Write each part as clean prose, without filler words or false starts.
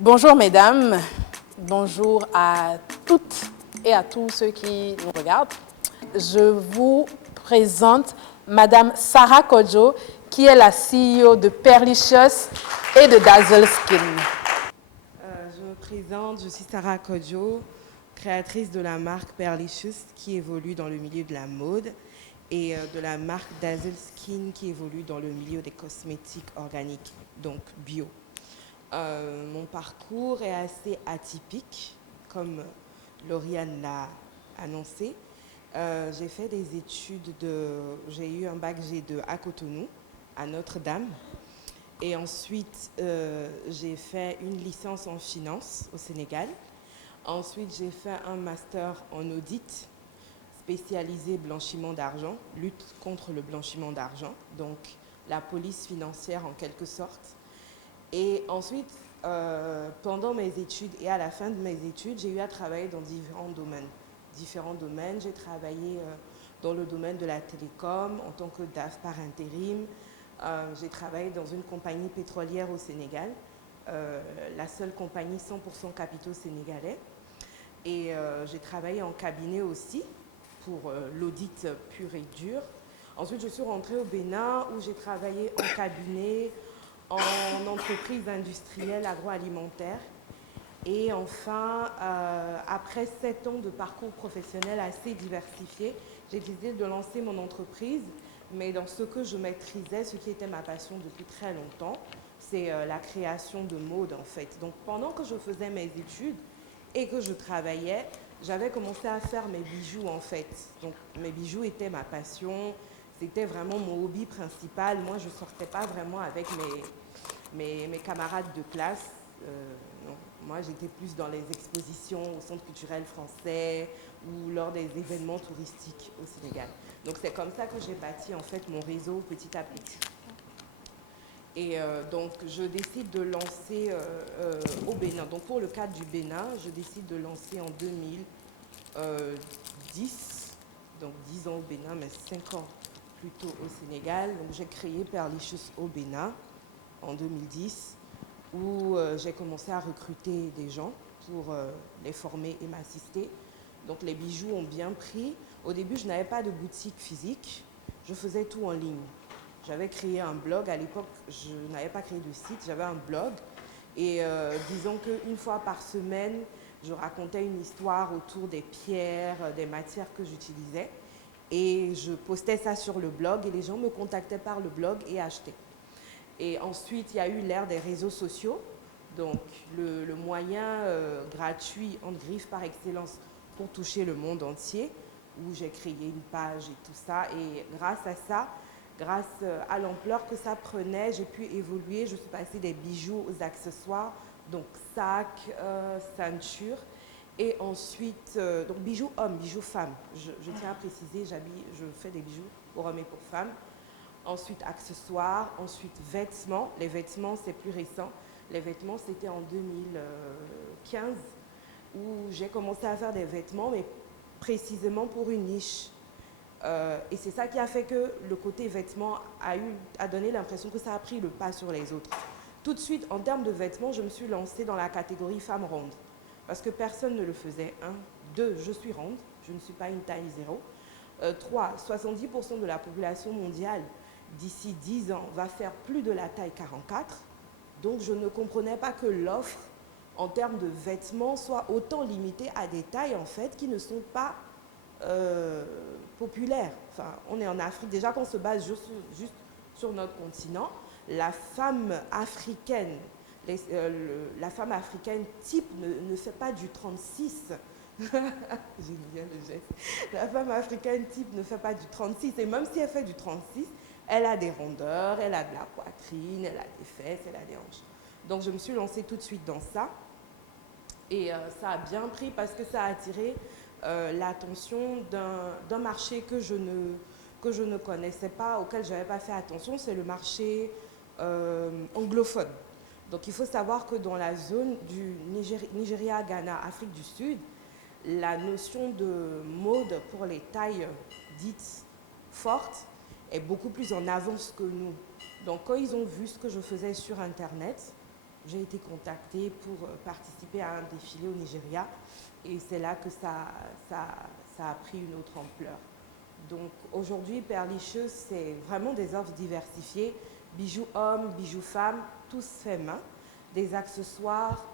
Bonjour mesdames, bonjour à toutes et à tous ceux qui nous regardent. Je vous présente Madame Sarah Kodjo, qui est la CEO de Perlicious et de Dazzle Skin. Je me présente, je suis Sarah Kodjo, créatrice de la marque Perlicious qui évolue dans le milieu de la mode et de la marque Dazzle Skin qui évolue dans le milieu des cosmétiques organiques, donc bio. Mon parcours est assez atypique, comme Lauriane l'a annoncé. J'ai fait des études j'ai eu un bac G2 à Cotonou, à Notre-Dame. Et ensuite, j'ai fait une licence en finance au Sénégal. Ensuite, j'ai fait un master en audit spécialisé blanchiment d'argent, lutte contre le blanchiment d'argent, donc la police financière en quelque sorte. Et ensuite, pendant mes études et à la fin de mes études, j'ai eu à travailler dans différents domaines. J'ai travaillé dans le domaine de la télécom en tant que DAF par intérim. J'ai travaillé dans une compagnie pétrolière au Sénégal, la seule compagnie 100% capitaux sénégalais. Et j'ai travaillé en cabinet aussi pour l'audit pur et dur. Ensuite, je suis rentrée au Bénin où j'ai travaillé en cabinet, en entreprise industrielle agroalimentaire. Et enfin, après 7 ans de parcours professionnel assez diversifié, j'ai décidé de lancer mon entreprise, mais dans ce que je maîtrisais, ce qui était ma passion depuis très longtemps, c'est la création de mode en fait. Donc pendant que je faisais mes études et que je travaillais, j'avais commencé à faire mes bijoux en fait. Donc mes bijoux étaient ma passion, c'était vraiment mon hobby principal. Moi, je ne sortais pas vraiment avec mes camarades de classe. Non. Moi, j'étais plus dans les expositions au Centre culturel français ou lors des événements touristiques au Sénégal. Donc, c'est comme ça que j'ai bâti en fait mon réseau petit à petit. Et donc, je décide de lancer au Bénin. Donc, pour le cadre du Bénin, je décide de lancer en 2010, donc 10 ans au Bénin, mais 5 ans plutôt au Sénégal. Donc, j'ai créé Perlicious au Bénin en 2010, où j'ai commencé à recruter des gens pour les former et m'assister. Donc les bijoux ont bien pris. Au début, je n'avais pas de boutique physique, je faisais tout en ligne. J'avais créé un blog, à l'époque, je n'avais pas créé de site, j'avais un blog. Et disons qu'une fois par semaine, je racontais une histoire autour des pierres, des matières que j'utilisais. Et je postais ça sur le blog et les gens me contactaient par le blog et achetaient. Et ensuite, il y a eu l'ère des réseaux sociaux, donc le moyen gratuit, en griffe par excellence, pour toucher le monde entier, où j'ai créé une page et tout ça. Et grâce à ça, grâce à l'ampleur que ça prenait, j'ai pu évoluer. Je suis passée des bijoux aux accessoires, donc sacs, ceintures. Et ensuite, donc bijoux hommes, bijoux femmes. Je tiens à préciser, je fais des bijoux pour hommes et pour femmes. Ensuite, accessoires. Ensuite, vêtements. Les vêtements, c'est plus récent. Les vêtements, c'était en 2015 où j'ai commencé à faire des vêtements, mais précisément pour une niche. Et c'est ça qui a fait que le côté vêtements a donné l'impression que ça a pris le pas sur les autres. Tout de suite, en termes de vêtements, je me suis lancée dans la catégorie femmes rondes. Parce que personne ne le faisait. 1. 2, je suis ronde. Je ne suis pas une taille 0. 3, 70% de la population mondiale d'ici 10 ans va faire plus de la taille 44. Donc je ne comprenais pas que l'offre en termes de vêtements soit autant limitée à des tailles en fait qui ne sont pas populaires. Enfin, on est en Afrique, déjà qu'on se base juste sur notre continent, la femme africaine, la femme africaine type ne fait pas du 36. J'aime bien le geste. La femme africaine type ne fait pas du 36. Et même si elle fait du 36, elle a des rondeurs, elle a de la poitrine, elle a des fesses, elle a des hanches. Donc je me suis lancée tout de suite dans ça. Et ça a bien pris parce que ça a attiré l'attention d'un marché que je ne connaissais pas, auquel je n'avais pas fait attention. C'est le marché anglophone. Donc il faut savoir que dans la zone du Nigeria, Ghana, Afrique du Sud, la notion de mode pour les tailles dites fortes est beaucoup plus en avance que nous. Donc quand ils ont vu ce que je faisais sur Internet, j'ai été contactée pour participer à un défilé au Nigeria. Et c'est là que ça a pris une autre ampleur. Donc aujourd'hui, Perlicheuse, c'est vraiment des offres diversifiées, bijoux hommes, bijoux femmes, tous faits main, des accessoires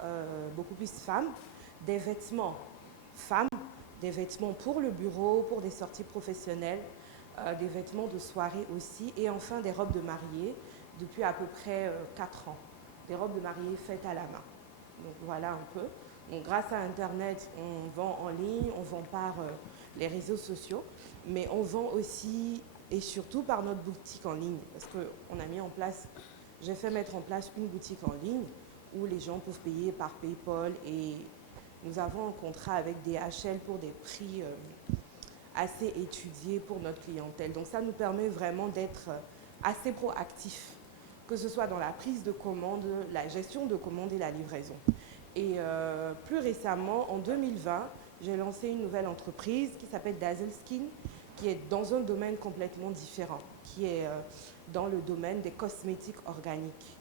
beaucoup plus femmes, des vêtements femmes, des vêtements pour le bureau, pour des sorties professionnelles, des vêtements de soirée aussi, et enfin des robes de mariée depuis à peu près 4 ans. Des robes de mariée faites à la main. Donc voilà un peu. Donc, grâce à Internet, on vend en ligne, on vend par les réseaux sociaux, mais on vend aussi et surtout par notre boutique en ligne. Parce qu'on a mis en place, j'ai fait mettre en place une boutique en ligne où les gens peuvent payer par PayPal et nous avons un contrat avec DHL pour des prix assez étudiés pour notre clientèle. Donc ça nous permet vraiment d'être assez proactifs, que ce soit dans la prise de commande, la gestion de commandes et la livraison. Et plus récemment, en 2020, j'ai lancé une nouvelle entreprise qui s'appelle Dazzle Skin, qui est dans un domaine complètement différent, qui est dans le domaine des cosmétiques organiques.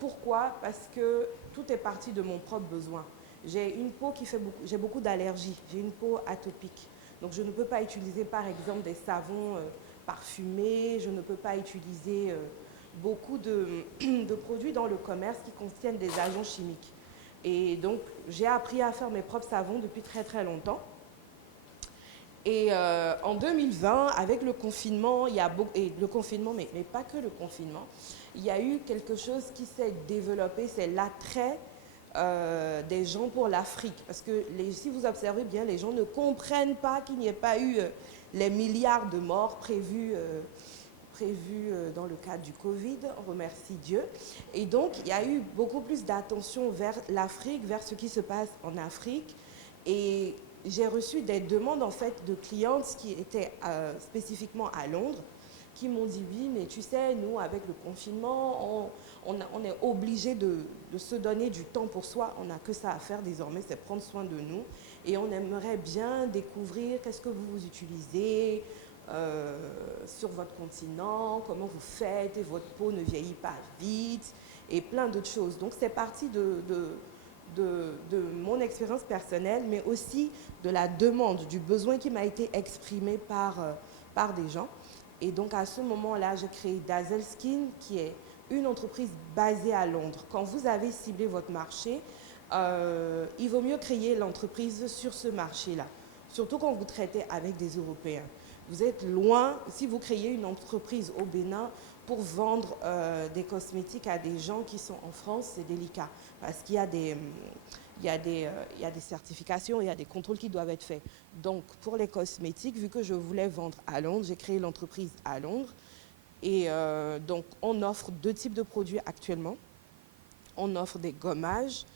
Pourquoi? Parce que tout est parti de mon propre besoin. J'ai une peau qui fait beaucoup, j'ai beaucoup d'allergies, j'ai une peau atopique. Donc je ne peux pas utiliser par exemple des savons parfumés, je ne peux pas utiliser beaucoup de produits dans le commerce qui contiennent des agents chimiques. Et donc j'ai appris à faire mes propres savons depuis très très longtemps. Et en 2020, avec le confinement, mais pas que le confinement, il y a eu quelque chose qui s'est développé, c'est l'attrait des gens pour l'Afrique. Parce que si vous observez bien, les gens ne comprennent pas qu'il n'y ait pas eu les milliards de morts prévus dans le cadre du Covid, on remercie Dieu. Et donc, il y a eu beaucoup plus d'attention vers l'Afrique, vers ce qui se passe en Afrique. Et j'ai reçu des demandes en fait de clientes qui étaient spécifiquement à Londres, qui m'ont dit oui, mais tu sais, nous, avec le confinement, on est obligé de se donner du temps pour soi. On n'a que ça à faire désormais, c'est prendre soin de nous. Et on aimerait bien découvrir qu'est-ce que vous utilisez sur votre continent, comment vous faites, et votre peau ne vieillit pas vite, et plein d'autres choses. Donc c'est parti de mon expérience personnelle, mais aussi de la demande, du besoin qui m'a été exprimé par des gens. Et donc à ce moment-là, j'ai créé Dazzle Skin, qui est une entreprise basée à Londres. Quand vous avez ciblé votre marché, il vaut mieux créer l'entreprise sur ce marché-là, surtout quand vous traitez avec des Européens. Vous êtes loin, si vous créez une entreprise au Bénin pour vendre des cosmétiques à des gens qui sont en France, c'est délicat parce qu'il y a des certifications, il y a des contrôles qui doivent être faits. Donc, pour les cosmétiques, vu que je voulais vendre à Londres, j'ai créé l'entreprise à Londres. Et donc, on offre 2 types de produits actuellement. On offre des gommages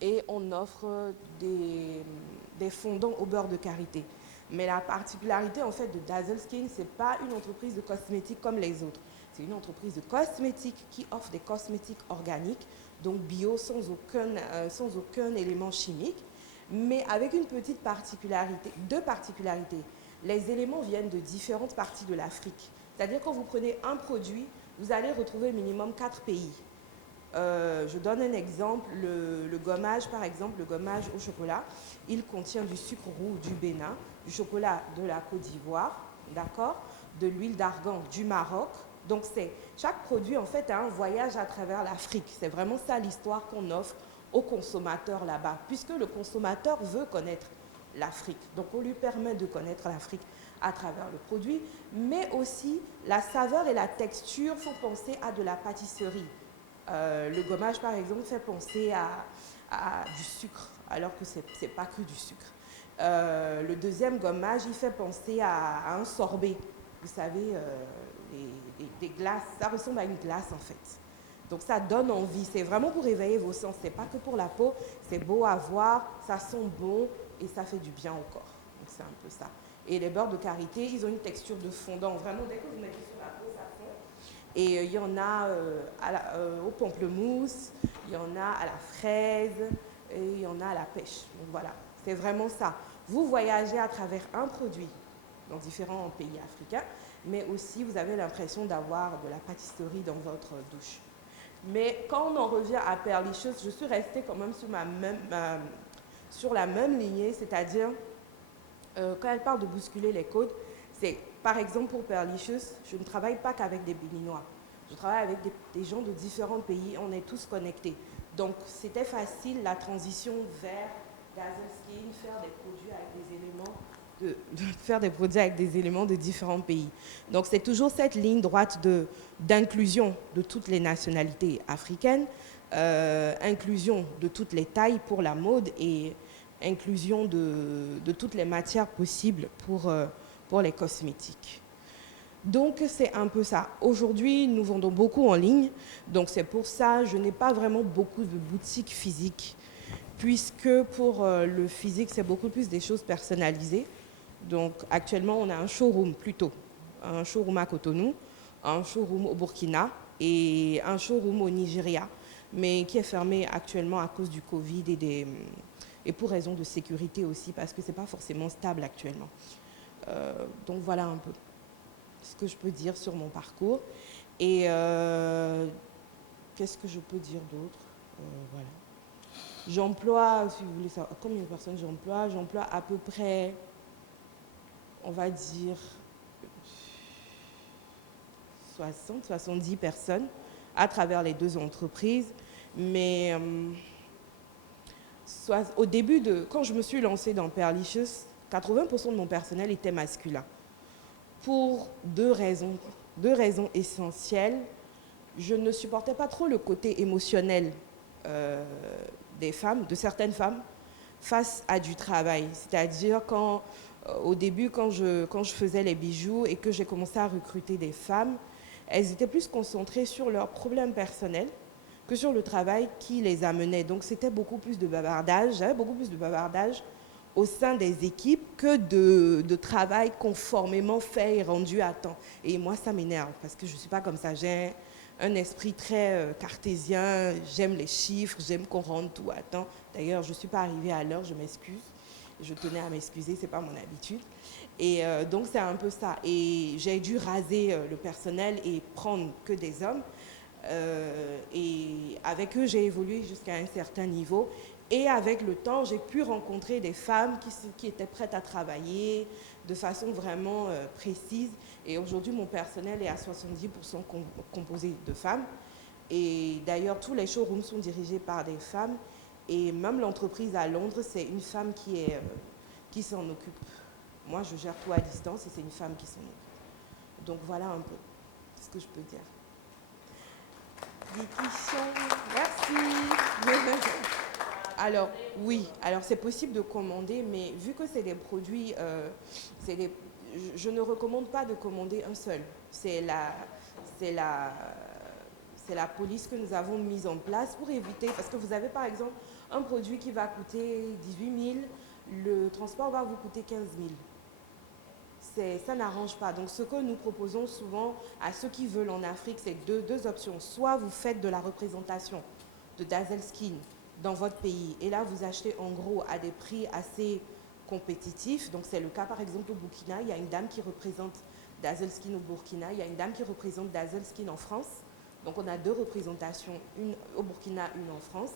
et on offre des fondants au beurre de karité. Mais la particularité en fait de Dazzle Skin, ce n'est pas une entreprise de cosmétiques comme les autres. C'est une entreprise de cosmétiques qui offre des cosmétiques organiques, donc bio, sans aucun élément chimique, mais avec une petite particularité, 2 particularités. Les éléments viennent de différentes parties de l'Afrique. C'est-à-dire quand vous prenez un produit, vous allez retrouver minimum 4 pays. Je donne un exemple, le gommage par exemple, le gommage au chocolat, il contient du sucre roux du Bénin, du chocolat de la Côte d'Ivoire, d'accord, de l'huile d'argan du Maroc. Donc chaque produit en fait a un voyage à travers l'Afrique. C'est vraiment ça l'histoire qu'on offre aux consommateurs là-bas, puisque le consommateur veut connaître l'Afrique. Donc on lui permet de connaître l'Afrique à travers le produit, mais aussi la saveur et la texture font penser à de la pâtisserie. Le gommage, par exemple, fait penser à du sucre, alors que ce n'est pas que du sucre. Le deuxième gommage, il fait penser à un sorbet. Vous savez, des glaces, ça ressemble à une glace en fait. Donc ça donne envie, c'est vraiment pour éveiller vos sens, c'est pas que pour la peau, c'est beau à voir, ça sent bon et ça fait du bien au corps. Donc c'est un peu ça. Et les beurres de karité, ils ont une texture de fondant, vraiment dès que vous mettez sur la peau, ça fond. Et il y en a au pamplemousse, il y en a à la fraise et il y en a à la pêche. Donc voilà, c'est vraiment ça. Vous voyagez à travers un produit dans différents pays africains, mais aussi vous avez l'impression d'avoir de la pâtisserie dans votre douche. Mais quand on en revient à Perlicious, je suis restée quand même sur la même lignée, c'est-à-dire quand elle parle de bousculer les codes, c'est par exemple pour Perlicious, je ne travaille pas qu'avec des Béninois. Je travaille avec des gens de différents pays, on est tous connectés. Donc c'était facile la transition vers Dazzle Skin, faire des produits avec des éléments faire des produits avec des éléments de différents pays. Donc c'est toujours cette ligne droite d'inclusion de toutes les nationalités africaines, inclusion de toutes les tailles pour la mode et inclusion de toutes les matières possibles pour les cosmétiques. Donc c'est un peu ça. Aujourd'hui, nous vendons beaucoup en ligne, donc c'est pour ça que je n'ai pas vraiment beaucoup de boutiques physiques, puisque pour le physique, c'est beaucoup plus des choses personnalisées. Donc actuellement, on a un showroom plutôt, un showroom à Cotonou, un showroom au Burkina et un showroom au Nigeria, mais qui est fermé actuellement à cause du Covid et pour raison de sécurité aussi, parce que ce n'est pas forcément stable actuellement. Donc voilà un peu ce que je peux dire sur mon parcours. Et qu'est-ce que je peux dire d'autre? Voilà. J'emploie, si vous voulez savoir combien de personnes j'emploie à peu près, on va dire, 60, 70 personnes à travers les deux entreprises. Mais au début, quand je me suis lancée dans Perlicious, 80% de mon personnel était masculin. Pour deux raisons essentielles. Je ne supportais pas trop le côté émotionnel des femmes, de certaines femmes, face à du travail. C'est-à-dire au début, quand je faisais les bijoux et que j'ai commencé à recruter des femmes, elles étaient plus concentrées sur leurs problèmes personnels que sur le travail qui les amenait. Donc c'était beaucoup plus de bavardage, j'avais beaucoup plus de bavardage au sein des équipes que de travail conformément fait et rendu à temps. Et moi, ça m'énerve parce que je ne suis pas comme ça. J'ai un esprit très cartésien, j'aime les chiffres, j'aime qu'on rende tout à temps. D'ailleurs, je ne suis pas arrivée à l'heure, je m'excuse. Je tenais à m'excuser, ce n'est pas mon habitude. Et donc, c'est un peu ça. Et j'ai dû raser le personnel et prendre que des hommes. Et avec eux, j'ai évolué jusqu'à un certain niveau. Et avec le temps, j'ai pu rencontrer des femmes qui étaient prêtes à travailler de façon vraiment précise. Et aujourd'hui, mon personnel est à 70% composé de femmes. Et d'ailleurs, tous les showrooms sont dirigés par des femmes. Et même l'entreprise à Londres, c'est une femme qui s'en occupe. Moi, je gère tout à distance et c'est une femme qui s'en occupe. Donc voilà un peu ce que je peux dire. Des questions? Merci. Alors, oui, alors c'est possible de commander, mais vu que c'est des produits, je ne recommande pas de commander un seul. C'est la police que nous avons mise en place pour éviter, parce que vous avez par exemple un produit qui va coûter 18 000, le transport va vous coûter 15 000. Ça n'arrange pas. Donc ce que nous proposons souvent à ceux qui veulent en Afrique, c'est deux options. Soit vous faites de la représentation de Dazzle Skin dans votre pays, et là vous achetez en gros à des prix assez compétitifs. Donc c'est le cas par exemple au Burkina, il y a une dame qui représente Dazzle Skin au Burkina, il y a une dame qui représente Dazzle Skin en France. Donc on a deux représentations, une au Burkina, une en France.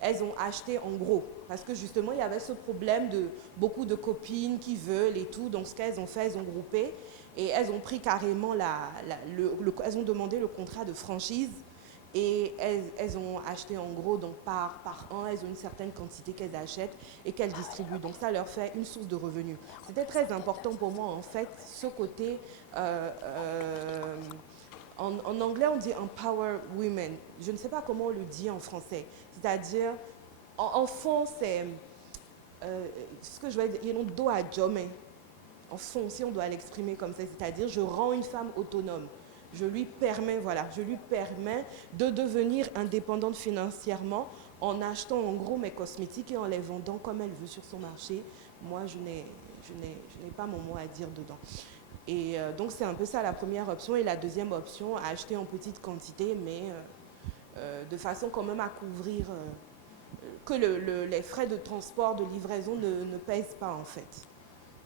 Elles ont acheté en gros, parce que justement il y avait ce problème de beaucoup de copines qui veulent et tout. Donc ce qu'elles ont fait, elles ont groupé et elles ont pris carrément elles ont demandé le contrat de franchise. Et elles ont acheté en gros, donc par an, elles ont une certaine quantité qu'elles achètent et qu'elles distribuent. Donc ça leur fait une source de revenus. C'était très important pour moi en fait, ce côté, en anglais on dit empower women. Je ne sais pas comment on le dit en français. C'est-à-dire, en fond, c'est ce que je vais dire, il y a un dos à jomé. En fond, si on doit l'exprimer comme ça, c'est-à-dire je rends une femme autonome. Je lui permets de devenir indépendante financièrement en achetant en gros mes cosmétiques et en les vendant comme elle veut sur son marché. Moi, je n'ai pas mon mot à dire dedans. Et donc, c'est un peu ça la première option. Et la deuxième option, acheter en petite quantité, mais de façon quand même à couvrir, que les frais de transport, de livraison ne pèsent pas en fait.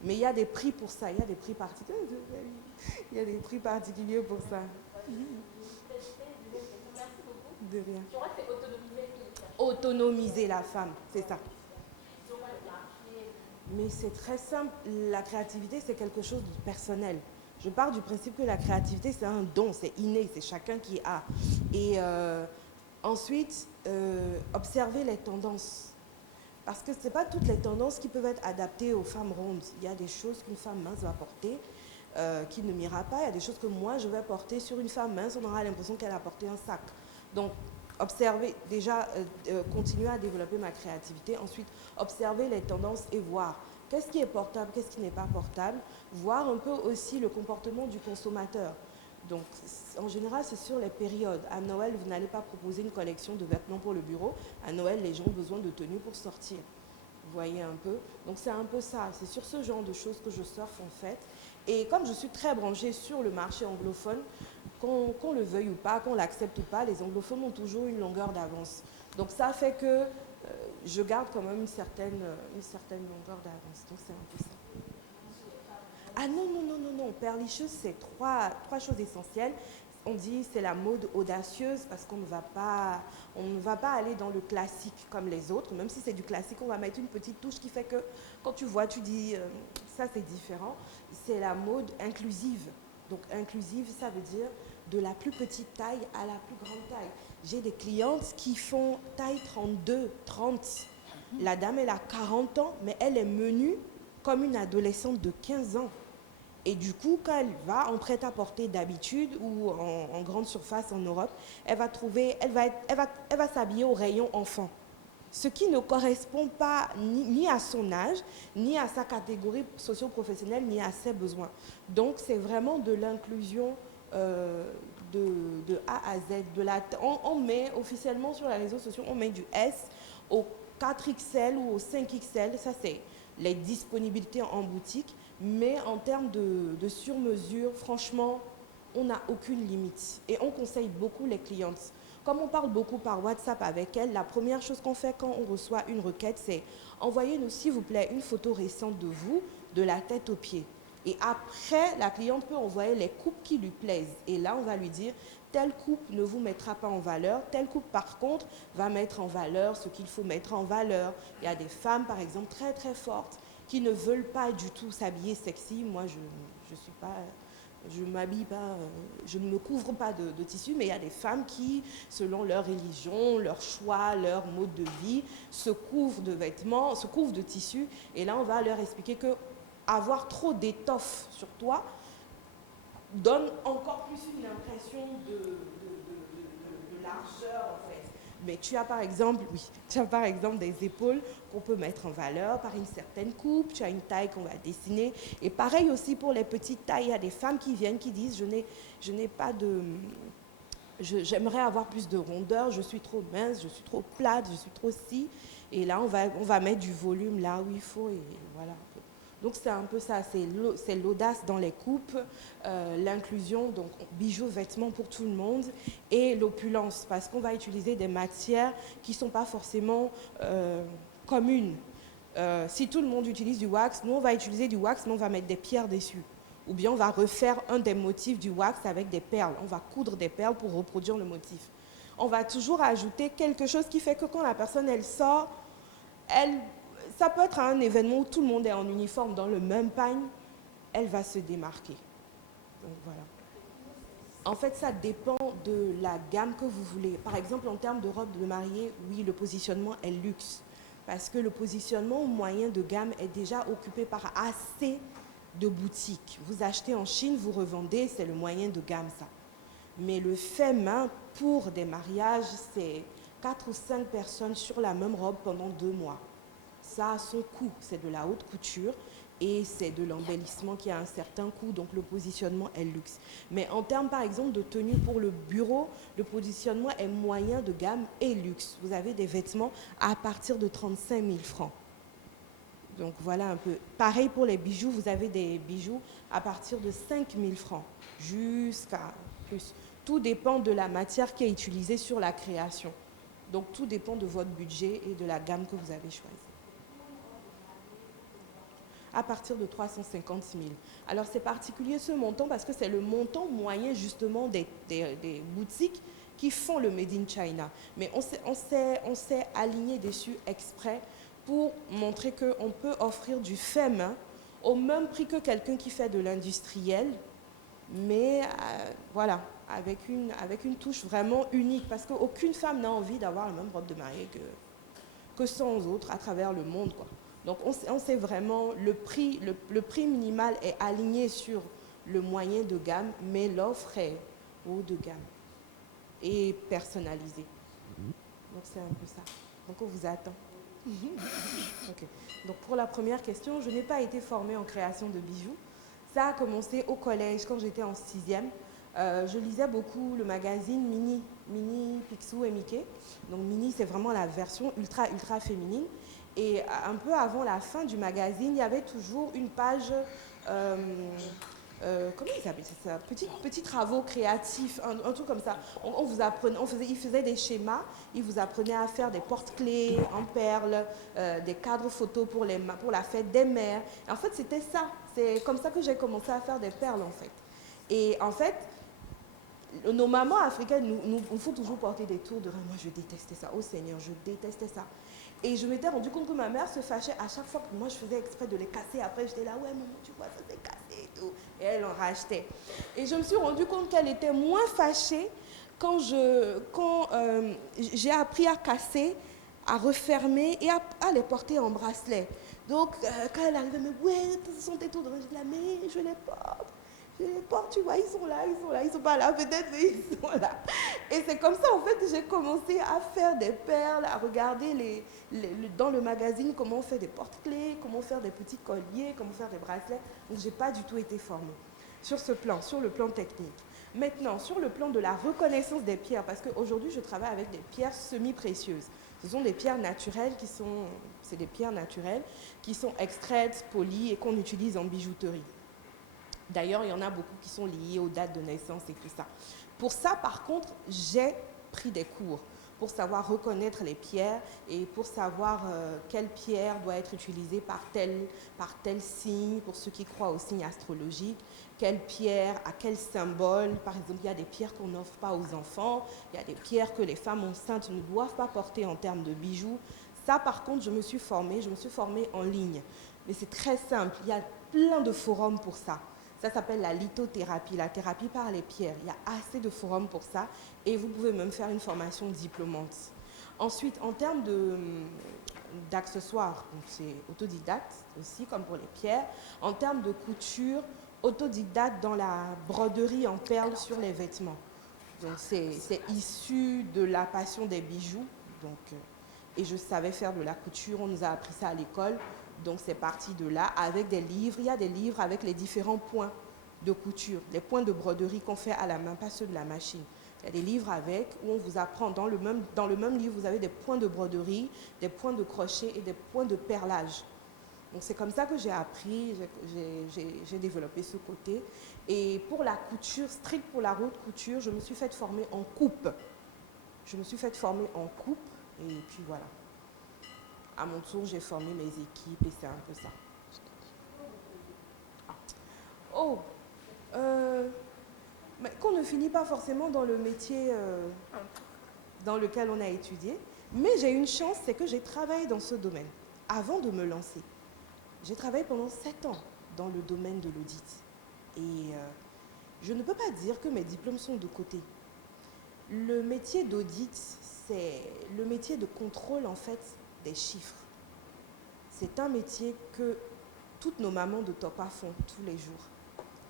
Mais il y a des prix pour ça, il y a des prix particuliers. Il y a des prix particuliers pour ça. De rien. Je crois que c'est autonomiser. Autonomiser la femme, c'est ça. Mais c'est très simple. La créativité, c'est quelque chose de personnel. Je pars du principe que la créativité, c'est un don, c'est inné, c'est chacun qui a. Et ensuite, observer les tendances. Parce que ce n'est pas toutes les tendances qui peuvent être adaptées aux femmes rondes. Il y a des choses qu'une femme mince va porter qui ne m'ira pas. Il y a des choses que moi, je vais porter sur une femme mince. On aura l'impression qu'elle a porté un sac. Donc, observer, déjà, continuer à développer ma créativité. Ensuite, observer les tendances et voir qu'est-ce qui est portable, qu'est-ce qui n'est pas portable. Voir un peu aussi le comportement du consommateur. Donc, en général, c'est sur les périodes. À Noël, vous n'allez pas proposer une collection de vêtements pour le bureau. À Noël, les gens ont besoin de tenues pour sortir. Vous voyez un peu. Donc, c'est un peu ça. C'est sur ce genre de choses que je surfe, en fait. Et comme je suis très branchée sur le marché anglophone, qu'on le veuille ou pas, qu'on l'accepte ou pas, les anglophones ont toujours une longueur d'avance. Donc, ça fait que je garde quand même une certaine longueur d'avance. Donc, c'est un peu ça. Ah non, non, non, non, non. Perlicheuse, c'est trois choses essentielles. On dit c'est la mode audacieuse parce qu'on ne va pas aller dans le classique comme les autres. Même si c'est du classique, on va mettre une petite touche qui fait que quand tu vois, tu dis ça c'est différent. C'est la mode inclusive. Donc inclusive, ça veut dire de la plus petite taille à la plus grande taille. J'ai des clientes qui font taille 32, 30. La dame, elle a 40 ans, mais elle est menue comme une adolescente de 15 ans. Et du coup, quand elle va en prêt-à-porter d'habitude ou en grande surface en Europe, elle va s'habiller au rayon enfant. Ce qui ne correspond pas ni à son âge, ni à sa catégorie socio-professionnelle, ni à ses besoins. Donc, c'est vraiment de l'inclusion de A à Z. On met officiellement sur les réseaux sociaux, on met du S au 4XL ou au 5XL. Ça, c'est les disponibilités en boutique. Mais en termes de sur-mesure, franchement, on n'a aucune limite. Et on conseille beaucoup les clientes. Comme on parle beaucoup par WhatsApp avec elles, la première chose qu'on fait quand on reçoit une requête, c'est envoyez-nous s'il vous plaît une photo récente de vous, de la tête aux pieds. Et après, la cliente peut envoyer les coupes qui lui plaisent. Et là, on va lui dire, telle coupe ne vous mettra pas en valeur, telle coupe par contre va mettre en valeur ce qu'il faut mettre en valeur. Il y a des femmes, par exemple, très très fortes, qui ne veulent pas du tout s'habiller sexy. Moi, je m'habille pas, je ne me couvre pas de tissu, mais il y a des femmes qui, selon leur religion, leur choix, leur mode de vie, se couvrent de vêtements, se couvrent de tissu. Et là, on va leur expliquer que avoir trop d'étoffe sur toi donne encore plus une impression de largeur, en fait. Mais tu as par exemple des épaules qu'on peut mettre en valeur par une certaine coupe, tu as une taille qu'on va dessiner. Et pareil aussi pour les petites tailles, il y a des femmes qui viennent qui disent j'aimerais avoir plus de rondeur, je suis trop mince, je suis trop plate, je suis trop si. Et là, on va mettre du volume là où il faut et voilà. Donc c'est un peu ça, c'est l'audace dans les coupes, l'inclusion, donc bijoux, vêtements pour tout le monde, et l'opulence, parce qu'on va utiliser des matières qui ne sont pas forcément communes. Si tout le monde utilise du wax, nous on va utiliser du wax, mais on va mettre des pierres dessus. Ou bien on va refaire un des motifs du wax avec des perles. On va coudre des perles pour reproduire le motif. On va toujours ajouter quelque chose qui fait que quand la personne elle sort, ça peut être un événement où tout le monde est en uniforme dans le même pagne, elle va se démarquer. Donc voilà. En fait, ça dépend de la gamme que vous voulez. Par exemple, en termes de robe de mariée, oui, le positionnement est luxe. Parce que le positionnement moyen de gamme est déjà occupé par assez de boutiques. Vous achetez en Chine, vous revendez, c'est le moyen de gamme, ça. Mais le fait main pour des mariages, c'est 4 ou 5 personnes sur la même robe pendant 2 mois. Ça a son coût, c'est de la haute couture et c'est de l'embellissement qui a un certain coût, donc le positionnement est luxe. Mais en termes par exemple de tenue pour le bureau, le positionnement est moyen de gamme et luxe. Vous avez des vêtements à partir de 35 000 francs. Donc voilà un peu. Pareil pour les bijoux, vous avez des bijoux à partir de 5 000 francs jusqu'à plus. Tout dépend de la matière qui est utilisée sur la création. Donc tout dépend de votre budget et de la gamme que vous avez choisie. À partir de 350 000. Alors c'est particulier ce montant parce que c'est le montant moyen justement des boutiques qui font le Made in China. Mais on s'est aligné dessus exprès pour montrer qu'on peut offrir du fait main au même prix que quelqu'un qui fait de l'industriel, mais voilà, avec une touche vraiment unique, parce qu'aucune femme n'a envie d'avoir la même robe de mariée que 100 autres à travers le monde, quoi. Donc on sait vraiment, le prix minimal est aligné sur le moyen de gamme, mais l'offre est haut de gamme et personnalisée. Donc c'est un peu ça. Donc on vous attend. Okay. Donc pour la première question, je n'ai pas été formée en création de bijoux. Ça a commencé au collège quand j'étais en 6e. Je lisais beaucoup le magazine Mini, Picsou et Mickey. Donc Mini, c'est vraiment la version ultra féminine. Et un peu avant la fin du magazine, il y avait toujours une page, comment ils appellent ça, petits travaux créatifs, un truc comme ça. On vous apprenait, ils faisaient des schémas, ils vous apprenaient à faire des porte-clés en perles, des cadres photos pour la fête des mères. Et en fait, c'était ça. C'est comme ça que j'ai commencé à faire des perles, en fait. Et en fait, nos mamans africaines nous font toujours porter des tours de rein. Moi, je détestais ça. Oh Seigneur, je détestais ça. Et je m'étais rendu compte que ma mère se fâchait à chaque fois que moi, je faisais exprès de les casser. Après, j'étais là, ouais, maman, tu vois, ça s'est cassé et tout. Et elle en rachetait. Et je me suis rendu compte qu'elle était moins fâchée quand j'ai appris à casser, à refermer et à les porter en bracelet. Donc, quand elle arrivait, elle me disait, ouais, ce sont tes tours de rein. Je dis, mais je les porte. Je les porte, tu vois, ils sont là, ils sont pas là, peut-être, mais ils sont là. Et c'est comme ça, en fait, que j'ai commencé à faire des perles, à regarder dans le magazine comment on fait des porte-clés, comment faire des petits colliers, comment faire des bracelets. Donc, je n'ai pas du tout été formée sur ce plan, sur le plan technique. Maintenant, sur le plan de la reconnaissance des pierres, parce qu'aujourd'hui, je travaille avec des pierres semi-précieuses. Ce sont des pierres naturelles c'est des pierres naturelles qui sont extraites, polies et qu'on utilise en bijouterie. D'ailleurs, il y en a beaucoup qui sont liés aux dates de naissance et tout ça. Pour ça, par contre, j'ai pris des cours pour savoir reconnaître les pierres et pour savoir quelle pierre doit être utilisée par tel signe, pour ceux qui croient au signe astrologique, quelle pierre, à quel symbole. Par exemple, il y a des pierres qu'on n'offre pas aux enfants, il y a des pierres que les femmes enceintes ne doivent pas porter en termes de bijoux. Ça, par contre, je me suis formée en ligne. Mais c'est très simple, il y a plein de forums pour ça. Ça s'appelle la lithothérapie, la thérapie par les pierres. Il y a assez de forums pour ça et vous pouvez même faire une formation diplômante. Ensuite, en termes d'accessoires, c'est autodidacte aussi, comme pour les pierres. En termes de couture, autodidacte dans la broderie en perles sur les vêtements. Donc, c'est issu de la passion des bijoux. Donc, et je savais faire de la couture, on nous a appris ça à l'école. Donc c'est parti de là avec des livres. Il y a des livres avec les différents points de couture, les points de broderie qu'on fait à la main, pas ceux de la machine. Il y a des livres avec où on vous apprend, dans le même livre, vous avez des points de broderie, des points de crochet et des points de perlage. Donc c'est comme ça que j'ai appris, j'ai développé ce côté. Et pour la couture, strict pour la haute couture, je me suis fait former en coupe. Je me suis fait former en coupe et puis voilà. À mon tour, j'ai formé mes équipes et c'est un peu ça. Oh, mais qu'on ne finit pas forcément dans le métier dans lequel on a étudié. Mais j'ai une chance, c'est que j'ai travaillé dans ce domaine avant de me lancer. J'ai travaillé pendant 7 ans dans le domaine de l'audit. Et je ne peux pas dire que mes diplômes sont de côté. Le métier d'audit, c'est le métier de contrôle en fait des chiffres. C'est un métier que toutes nos mamans de Topa font tous les jours.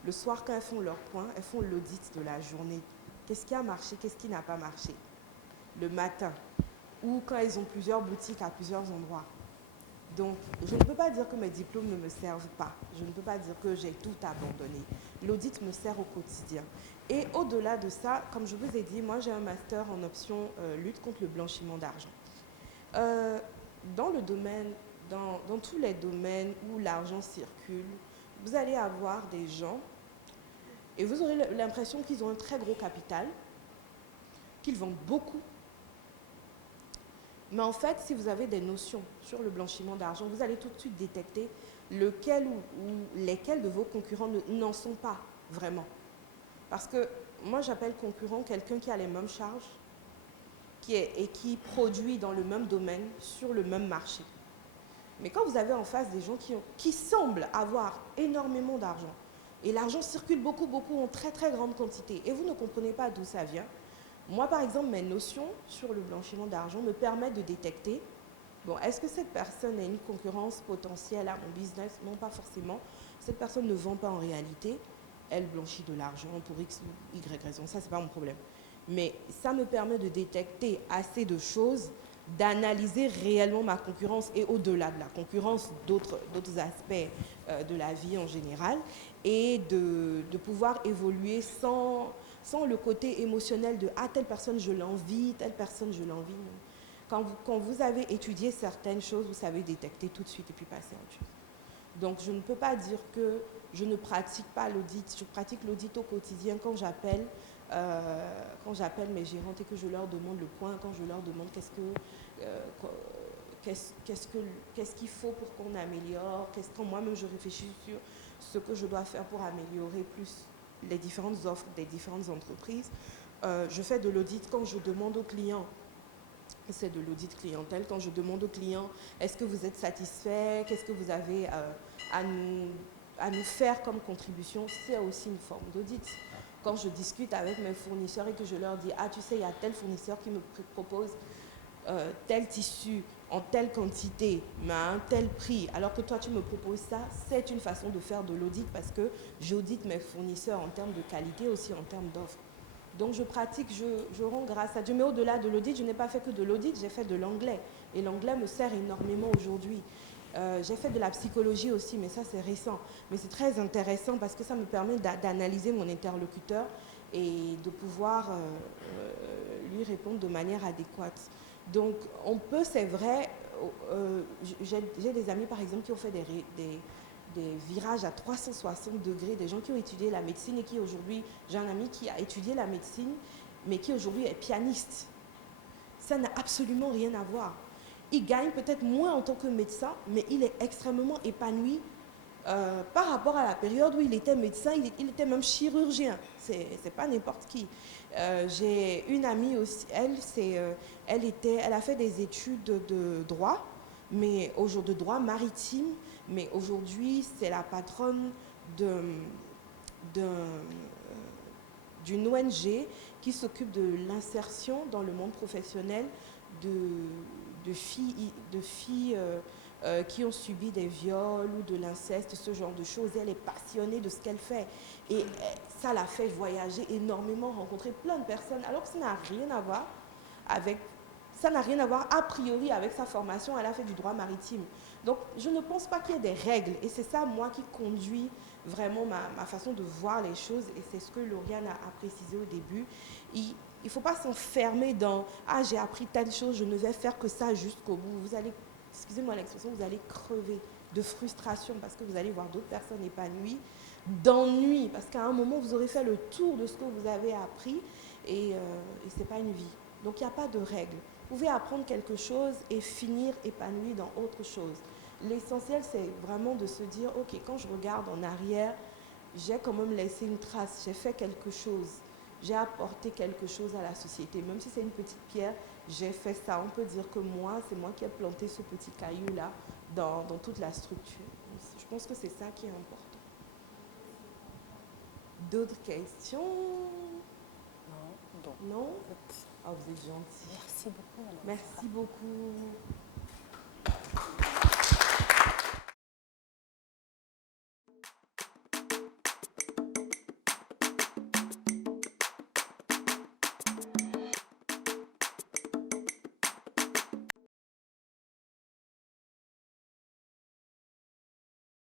Le soir, quand elles font leur point, elles font l'audit de la journée. Qu'est-ce qui a marché, qu'est-ce qui n'a pas marché? Le matin, ou quand elles ont plusieurs boutiques à plusieurs endroits. Donc, je ne peux pas dire que mes diplômes ne me servent pas. Je ne peux pas dire que j'ai tout abandonné. L'audit me sert au quotidien. Et au-delà de ça, comme je vous ai dit, moi j'ai un master en option lutte contre le blanchiment d'argent. Dans le domaine, dans tous les domaines où l'argent circule, vous allez avoir des gens et vous aurez l'impression qu'ils ont un très gros capital, qu'ils vendent beaucoup. Mais en fait, si vous avez des notions sur le blanchiment d'argent, vous allez tout de suite détecter lequel ou lesquels de vos concurrents n'en sont pas vraiment. Parce que moi, j'appelle concurrent quelqu'un qui a les mêmes charges, qui produit dans le même domaine sur le même marché. Mais quand vous avez en face des gens qui semblent avoir énormément d'argent, et l'argent circule beaucoup en très très grande quantité, et vous ne comprenez pas d'où ça vient, moi par exemple mes notions sur le blanchiment d'argent me permettent de détecter, bon, est-ce que cette personne a une concurrence potentielle à mon business? Non, pas forcément. Cette personne ne vend pas en réalité, elle blanchit de l'argent pour X ou Y raison, ça c'est pas mon problème. Mais ça me permet de détecter assez de choses, d'analyser réellement ma concurrence et au-delà de la concurrence, d'autres aspects de la vie en général, et de pouvoir évoluer sans le côté émotionnel de « ah, telle personne je l'envie, telle personne je l'envie ». Quand vous avez étudié certaines choses, vous savez détecter tout de suite et puis passer à autre chose. Donc je ne peux pas dire que je ne pratique pas l'audit, je pratique l'audit au quotidien quand j'appelle mes gérantes et que je leur demande le point, quand je leur demande qu'est-ce qu'il faut pour qu'on améliore, quand moi-même je réfléchis sur ce que je dois faire pour améliorer plus les différentes offres des différentes entreprises. Je fais de l'audit quand je demande aux clients. C'est de l'audit clientèle. Quand je demande aux clients, est-ce que vous êtes satisfait? Qu'est-ce que vous avez à nous faire comme contribution? C'est aussi une forme d'audit. Quand je discute avec mes fournisseurs et que je leur dis, ah tu sais, il y a tel fournisseur qui me propose tel tissu en telle quantité, mais à un tel prix, alors que toi tu me proposes ça, c'est une façon de faire de l'audit parce que j'audite mes fournisseurs en termes de qualité, aussi en termes d'offres. Donc je pratique, je rends grâce à Dieu. Mais au-delà de l'audit, je n'ai pas fait que de l'audit, j'ai fait de l'anglais. Et l'anglais me sert énormément aujourd'hui. J'ai fait de la psychologie aussi, mais ça c'est récent. Mais c'est très intéressant parce que ça me permet d'analyser mon interlocuteur et de pouvoir lui répondre de manière adéquate. Donc on peut, c'est vrai, j'ai des amis par exemple qui ont fait des virages à 360 degrés, des gens qui ont étudié la médecine et qui aujourd'hui, j'ai un ami qui a étudié la médecine, mais qui aujourd'hui est pianiste. Ça n'a absolument rien à voir. Il gagne peut-être moins en tant que médecin, mais il est extrêmement épanoui par rapport à la période où il était médecin, il était même chirurgien. C'est pas n'importe qui. J'ai une amie aussi, elle a fait des études de droit, mais aujourd'hui de droit maritime, mais aujourd'hui c'est la patronne d'une ONG qui s'occupe de l'insertion dans le monde professionnel de filles qui ont subi des viols ou de l'inceste, ce genre de choses. Elle est passionnée de ce qu'elle fait. Et ça l'a fait voyager énormément, rencontrer plein de personnes, alors que ça n'a rien à voir a priori avec sa formation. Elle a fait du droit maritime. Donc, je ne pense pas qu'il y ait des règles. Et c'est ça, moi, qui conduit vraiment ma façon de voir les choses. Et c'est ce que Lauriane a précisé au début. Il ne faut pas s'enfermer dans « ah, j'ai appris telle chose, je ne vais faire que ça jusqu'au bout ». Vous allez, excusez-moi l'expression, vous allez crever de frustration parce que vous allez voir d'autres personnes épanouies, d'ennui parce qu'à un moment, vous aurez fait le tour de ce que vous avez appris et ce n'est pas une vie. Donc, il n'y a pas de règles. Vous pouvez apprendre quelque chose et finir épanoui dans autre chose. L'essentiel, c'est vraiment de se dire, ok, quand je regarde en arrière, j'ai quand même laissé une trace, j'ai fait quelque chose, j'ai apporté quelque chose à la société. Même si c'est une petite pierre, j'ai fait ça. On peut dire que moi, c'est moi qui ai planté ce petit caillou-là dans toute la structure. Je pense que c'est ça qui est important. D'autres questions? Non. Non? Ah, vous êtes gentil. Merci beaucoup, madame. Merci beaucoup.